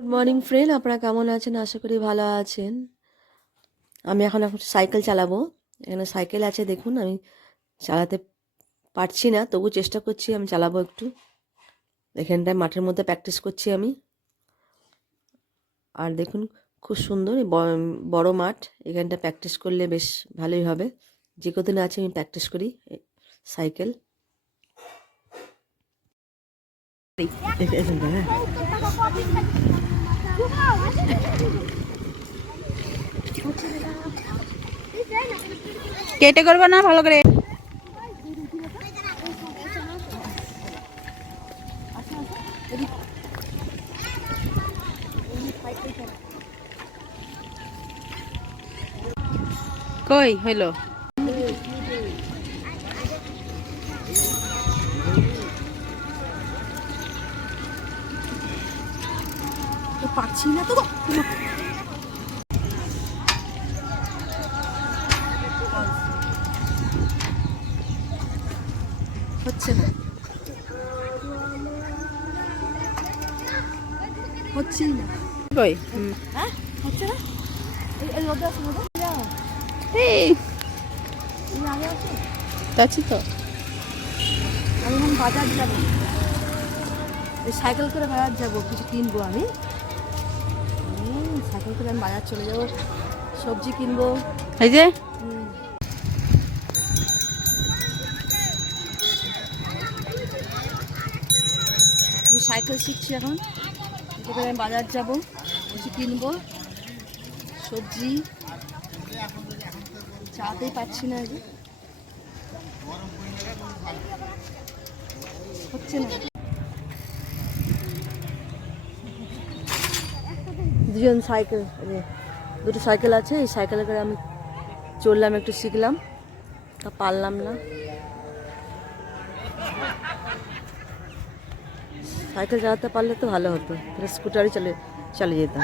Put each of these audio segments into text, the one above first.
Good morning friend, আপনারা কেমন আছেন? আশা করি ভালো আছেন। আমি এখন সাইকেল চালাবো। এখানে সাইকেল আছে, দেখুন। আমি চালাতে পারছি না, তবু চেষ্টা করছি, আমি চালাবো একটু। এখানটায় মাঠের মধ্যে প্র্যাকটিস করছি আমি। আর দেখুন, খুব সুন্দর বড় মাঠ। এখানটা প্র্যাকটিস করলে বেশ ভালোই হবে। যে কদিন আছে আমি প্র্যাকটিস করি সাইকেল। কেটে করবো না, ভালো করে। কই হইলো? পারছি না তো, হচ্ছে না, হচ্ছেই না। কই? হ্যাঁ, হচ্ছে না। এই রোদে আছে, রোদে যাও। এই তুমি আগে আছো? আছি তো। আমি এখন বাজার যাবো, এই সাইকেল করে বাজার যাবো, কিছু কিনবো আমি। সাইকেল করে আমি বাজার চলে যাবো, সবজি কিনবো। এই যে আমি সাইকেল শিখছি এখন, এবার আমি বাজার যাবো, কিছু কিনবো, সবজি। চাতেই পাচ্ছি না, যে হচ্ছে না। দুজন সাইকেল, দুটো সাইকেল আছে, এই সাইকেলে করে আমি চললাম, একটু শিখলাম, তা পারলাম না। সাইকেল চালাতে পারলে তো ভালো হতো, তাহলে স্কুটারই চালিয়ে যেতাম।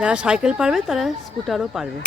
যারা সাইকেল পারবে তারা স্কুটারও পারবে।